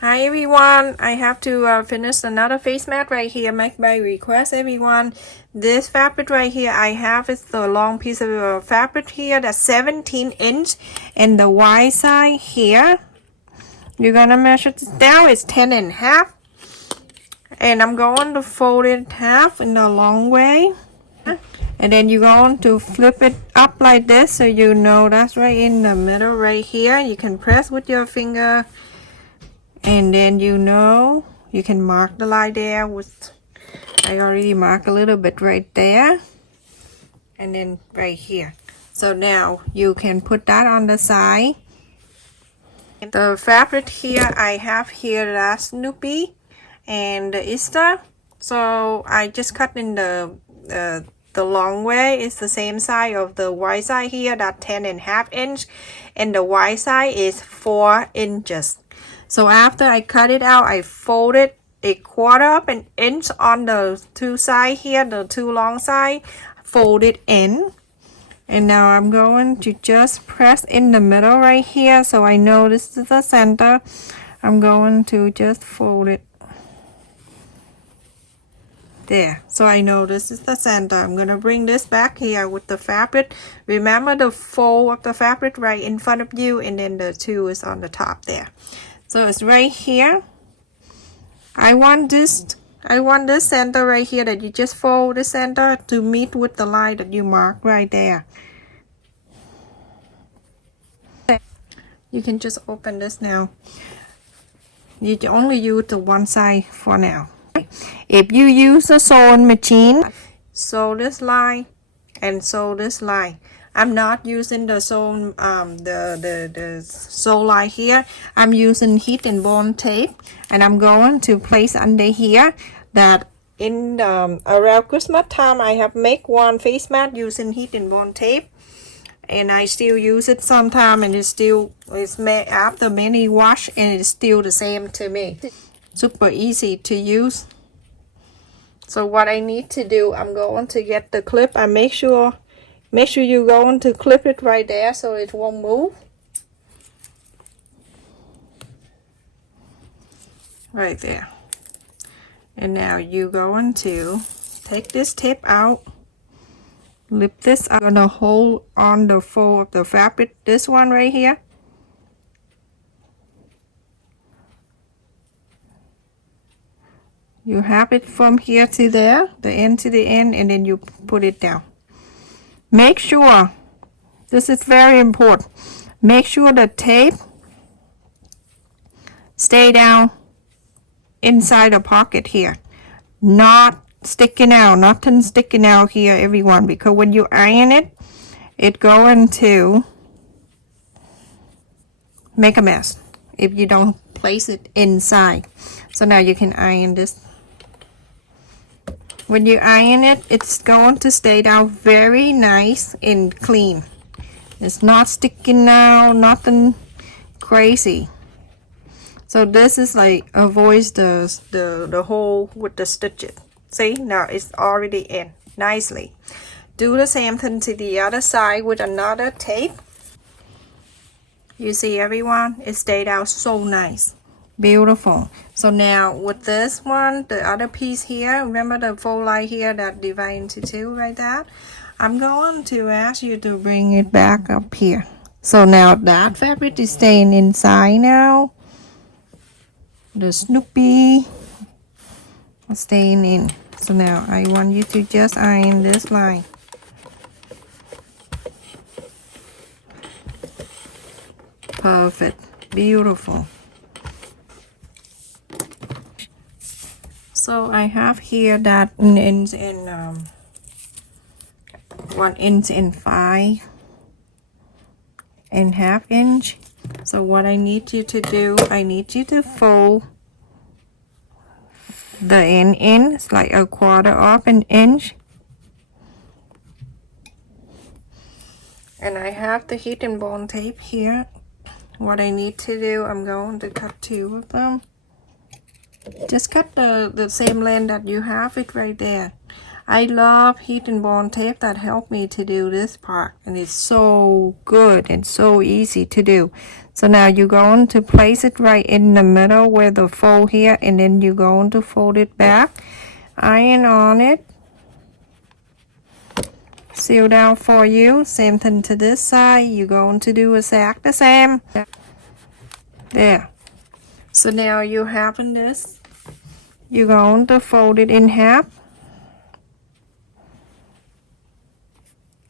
Hi everyone, I have to finish another face mat right here, make by request everyone. This fabric right here I have is the long piece of fabric here that's 17 inch, and the wide side here, you're gonna measure this down, it's 10 and a half, and I'm going to fold it half in the long way, and then you're going to flip it up like this so you know that's right in the middle right here. You can press with your finger, and then you can mark the line there with, I already marked a little bit right there, and then right here. So now you can put that on the side. The fabric here I have here that's Snoopy and the Easter, so I just cut in the long way. It's the same size of the wide side here, that 10 and a half inch, and the wide side is 4 inches. So after I cut it out, I fold it a quarter of an inch on the two sides here, the two long side, fold it in. And now I'm going to just press in the middle right here so I know this is the center. I'm going to just fold it there so I know this is the center. I'm going to bring this back here with the fabric. Remember the fold of the fabric right in front of you, and then the two is on the top there. So it's right here. I want this center right here that you just fold the center to meet with the line that you mark right there. You can just open this now. You only use the one side for now. If you use a sewing machine, sew this line and sew this line. I'm not using the sew the sew line here. I'm using heat and bond tape, and I'm going to place under here that in around Christmas time I have make one face mat using heat and bond tape, and I still use it sometime, and it's made after many wash, and it's still the same to me. Super easy to use. So what I need to do, I'm going to get the clip. I make sure you're going to clip it right there so it won't move. Right there. And now you're going to take this tip out, lift this. I'm gonna hold on the fold of the fabric, this one right here. You have it from here to there, the end to the end, and then you put it down. Make sure, this is very important, make sure the tape stay down inside the pocket here, not sticking out, nothing sticking out here everyone, because when you iron it, it's going to make a mess if you don't place it inside. So now you can iron this. When you iron it, it's going to stay down very nice and clean. It's not sticking out, nothing crazy. So this is like avoids the hole with the stitches. See, now it's already in nicely. Do the same thing to the other side with another tape. You see everyone, it stayed out so nice. Beautiful. So now with this one, the other piece here, remember the fold line here that divide into two right there? I'm going to ask you to bring it back up here. So now that fabric is staying inside now. The Snoopy is staying in. So now I want you to just iron this line. Perfect. Beautiful. So I have here that ends in 1 inch and 5.5 inch. So what I need you to do, I need you to fold the end in. It's like a quarter of an inch. And I have the heat and bond tape here. What I need to do, I'm going to cut 2 of them. Just cut the same length that you have it right there. I love heat and bond tape that helped me to do this part, and it's so good and so easy to do. So now you're going to place it right in the middle where the fold here, and then you're going to fold it back, iron on it, seal down for you. Same thing to this side. You're going to do exact the same. There. So now you having this, you're going to fold it in half,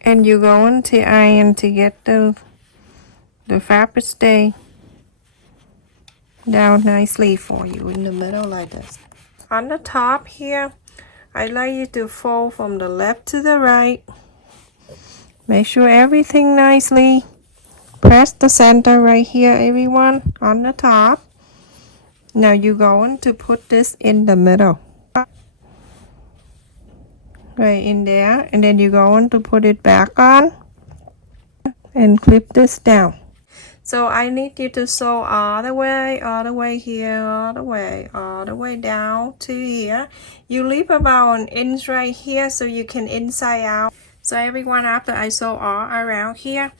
and you're going to iron to get the fabric stay down nicely for you in the middle like this. On the top here, I like you to fold from the left to the right. Make sure everything nicely. Press the center right here, everyone, on the top. Now you're going to put this in the middle. Right in there, and then you're going to put it back on and clip this down. So I need you to sew all the way here, all the way down to here. You leave about an inch right here so you can inside out. So everyone, after I sew all around here,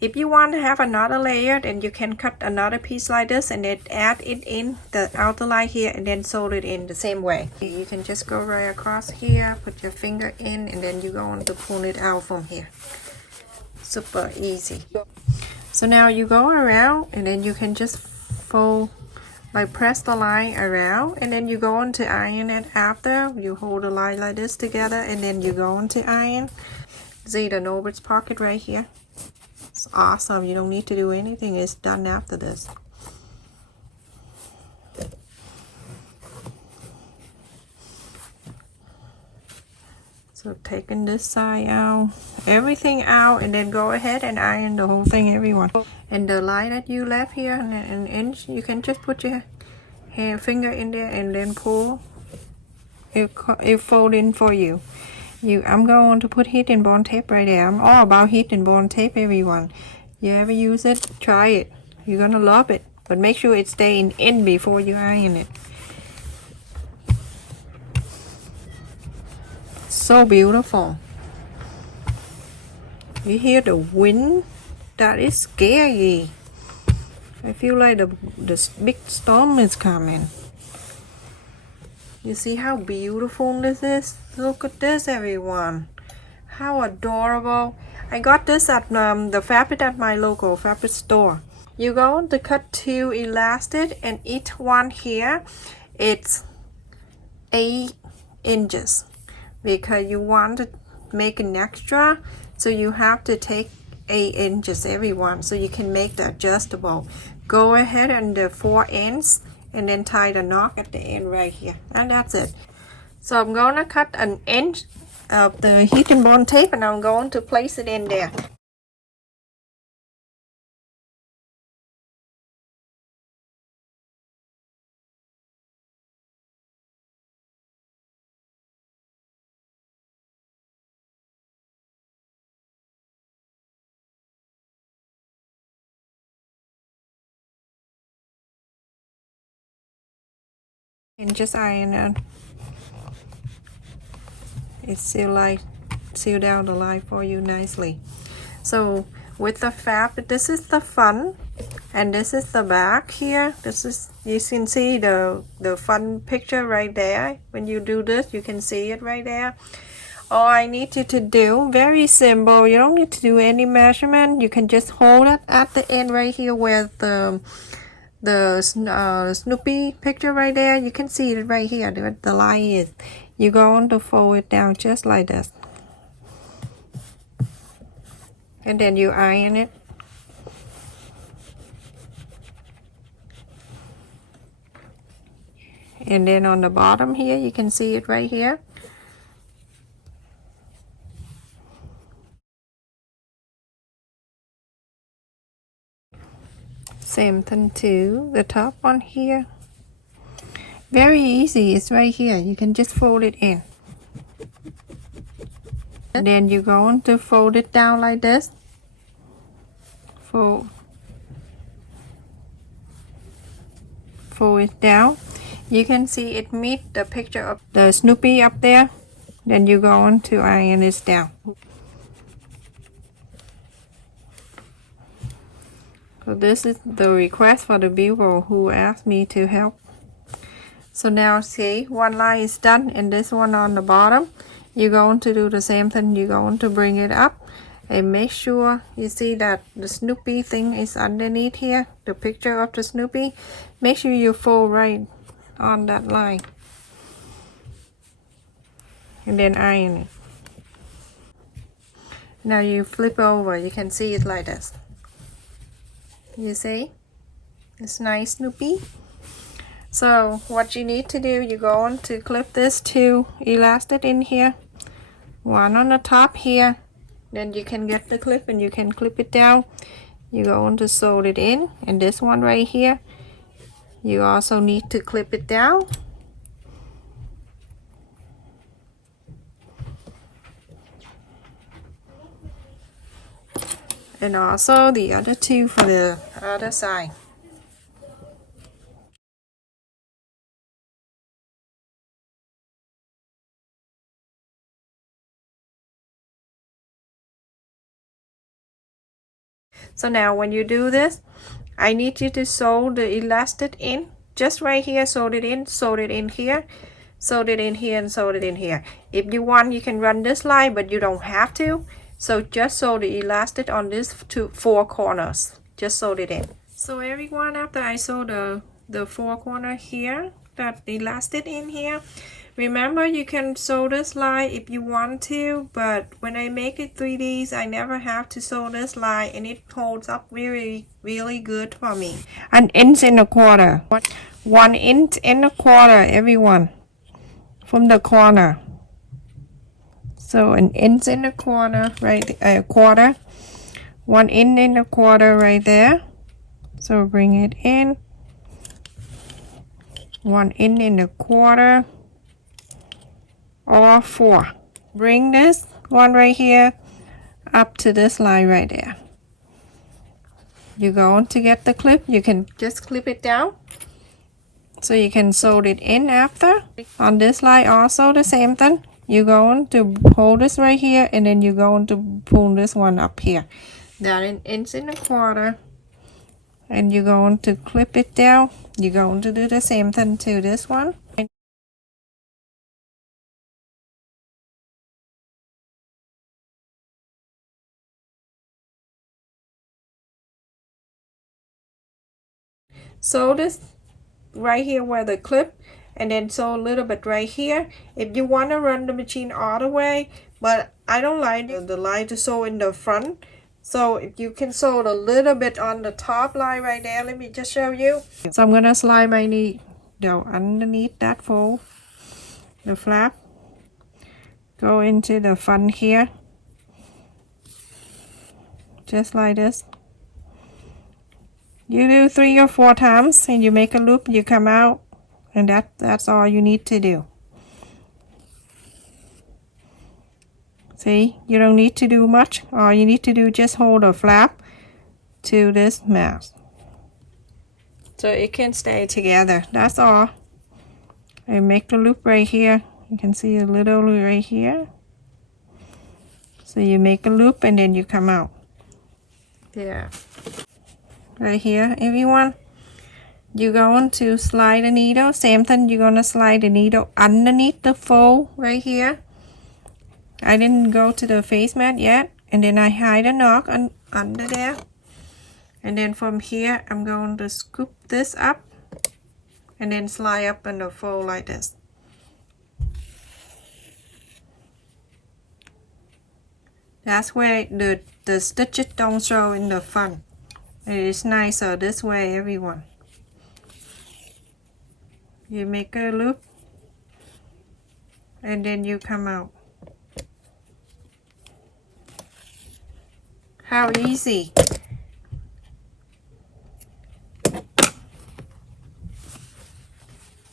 if you want to have another layer, then you can cut another piece like this and then add it in the outer line here and then sew it in the same way. You can just go right across here, put your finger in, and then you're going to pull it out from here. Super easy. So now you go around, and then you can just fold, like press the line around, and then you go on to iron it after. You hold the line like this together, and then you go on to iron. See the Norbit's pocket right here? It's awesome. You don't need to do anything. It's done after this. So taking this side out, everything out, and then go ahead and iron the whole thing, everyone. And the line that you left here, an inch, you can just put your finger in there and then pull it fold in for you. I'm going to put heat and bond tape right there. I'm all about heat and bond tape, everyone. You ever use it? Try it. You're gonna love it. But make sure it's staying in before you iron it. So beautiful. You hear the wind? That is scary. I feel like the big storm is coming. You see how beautiful this is? Look at this, everyone. How adorable. I got this at the fabric at my local fabric store. You're going to cut 2 elastic, and each one here, it's 8 inches. Because you want to make an extra, so you have to take 8 inches, everyone, so you can make the adjustable. Go ahead and the 4 ends, and then tie the knot at the end right here, and that's it. So I'm going to cut an inch of the heat and bond tape, and I'm going to place it in there. And just iron it. It's seal down the line for you nicely. So with the fabric, this is the front, and this is the back here. This is, you can see the front picture right there. When you do this, you can see it right there. All I need you to do, very simple. You don't need to do any measurement. You can just hold it at the end right here where the Snoopy picture right there. You can see it right here. The line is. You're going to fold it down just like this, and then you iron it. And then on the bottom here, you can see it right here. Same thing to the top one here. Very easy. It's right here. You can just fold it in. And then you're going to fold it down like this. Fold it down. You can see it meet the picture of the Snoopy up there. Then you're going to iron this down. So this is the request for the viewer who asked me to help. So now see, one line is done and this one on the bottom. You're going to do the same thing. You're going to bring it up and make sure you see that the Snoopy thing is underneath here, the picture of the Snoopy. Make sure you fold right on that line and then iron it. Now you flip over, you can see it like this. You see? It's nice Snoopy. So what you need to do, you're going to clip this two elastic in here, one on the top here. Then you can get the clip and you can clip it down. You're going to sew it in, and this one right here, you also need to clip it down. And also the other two for the other side. So now when you do this, I need you to sew the elastic in. Just right here, sew it in here, sew it in here, and sew it in here. If you want, you can run this line, but you don't have to. So just sew the elastic on these four corners. Just sew it in. So everyone, after I sew the four corner here, that elastic in here, remember you can sew this line if you want to, but when I make it 3Ds, I never have to sew this line, and it holds up really good for me. An inch and a quarter. 1 inch and a quarter, everyone, from the corner. So an inch and a quarter, right? A quarter. 1 inch and a quarter right there. So bring it in. 1 inch and a quarter. Or 4. Bring this one right here up to this line right there. You're going to get the clip. You can just clip it down so you can sew it in after. On this line also the same thing. You're going to hold this right here, and then you're going to pull this one up here. Down an inch and a quarter, and you're going to clip it down. You're going to do the same thing to this one. Sew this right here where the clip, and then sew a little bit right here. If you want to run the machine all the way, but I don't like the line to sew in the front, so if you can sew a little bit on the top line right there, let me just show you. So I'm gonna slide my needle underneath that fold, the flap, go into the front here, just like this. You do 3 or 4 times and you make a loop, you come out, and that's all you need to do. See, you don't need to do much. All you need to do just hold a flap to this mask so it can stay together. That's all. And make the loop right here. You can see a little right here. So you make a loop and then you come out. Yeah. Right here, everyone. You're going to slide the needle. Same thing, you're going to slide the needle underneath the fold right here. I didn't go to the face mat yet. And then I hide a knock under there. And then from here, I'm going to scoop this up and then slide up in the fold like this. That's where the stitches don't show in the front. It is nicer this way, everyone. You make a loop and then you come out. How easy.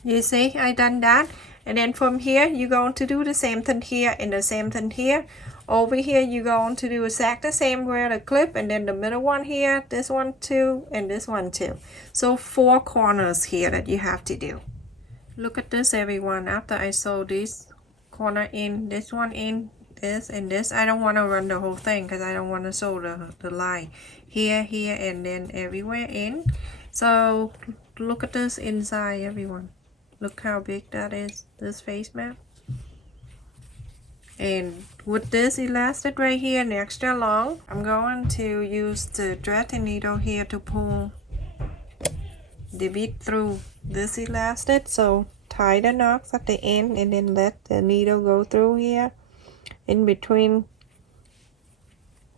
You see, I done that. And then from here, you're going to do the same thing here and the same thing here. Over here, you're going to do exactly the same where the clip, and then the middle one here, this one too, and this one too. So 4 corners here that you have to do. Look at this, everyone. After I sew these corner in, this one in, this and this. I don't want to run the whole thing because I don't want to sew the line here, here, and then everywhere in. So look at this inside, everyone. Look how big that is, this face mat. And with this elastic right here and extra long, I'm going to use the threading needle here to pull the bead through this elastic. So tie the knots at the end and then let the needle go through here. In between,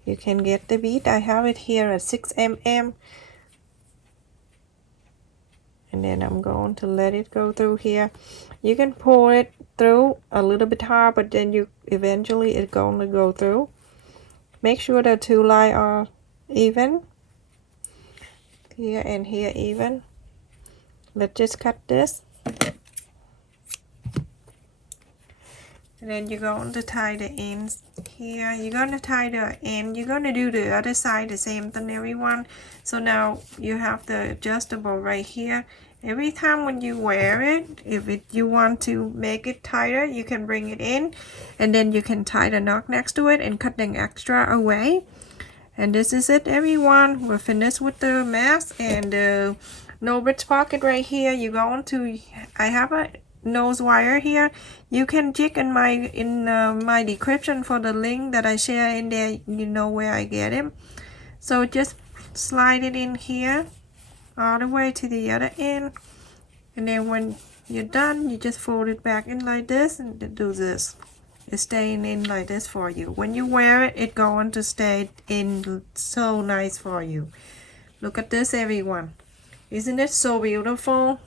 you can get the bead. I have it here at 6 mm. And then I'm going to let it go through here. You can pull it through a little bit hard, but then you eventually it's going to go through. Make sure the two lines are even. Here and here even. Let's just cut this. And then you're going to tie the ends here. You're going to tie the end. You're going to do the other side the same thing, everyone. So now you have the adjustable right here. Every time when you wear it, if you want to make it tighter, you can bring it in. And then you can tie the knot next to it and cut the extra away. And this is it, everyone. We're finished with the mask and the no-bridge pocket right here. You're going to, I have a nose wire here. You can check in my description for the link that I share in there. You know where I get it. So just slide it in here all the way to the other end, and then when you're done, you just fold it back in like this and do this. It's staying in like this for you. When you wear it, it's going to stay in so nice for you. Look at this, everyone. Isn't it so beautiful?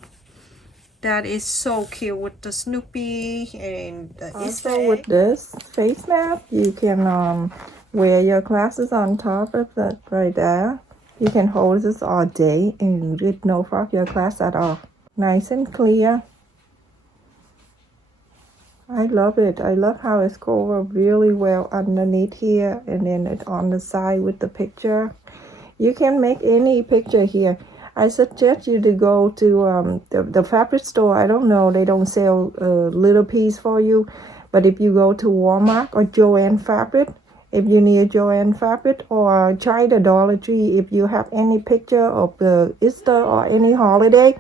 That is so cute with the Snoopy and the Also with this face mat, you can wear your glasses on top of that right there. You can hold this all day and it no fog your glass at all. Nice and clear. I love it. I love how it's covered really well underneath here and then it's on the side with the picture. You can make any picture here. I suggest you to go to the fabric store. I don't know, they don't sell a little piece for you, but if you go to Walmart or Joann Fabric, if you need Joann Fabric, or try the Dollar Tree, if you have any picture of the Easter or any holiday,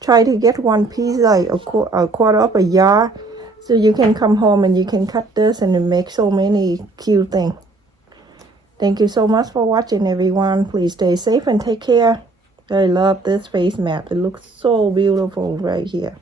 try to get one piece like a quarter of a yard, so you can come home and you can cut this and make so many cute things. Thank you so much for watching, everyone. Please stay safe and take care. I love this face mat. It looks so beautiful right here.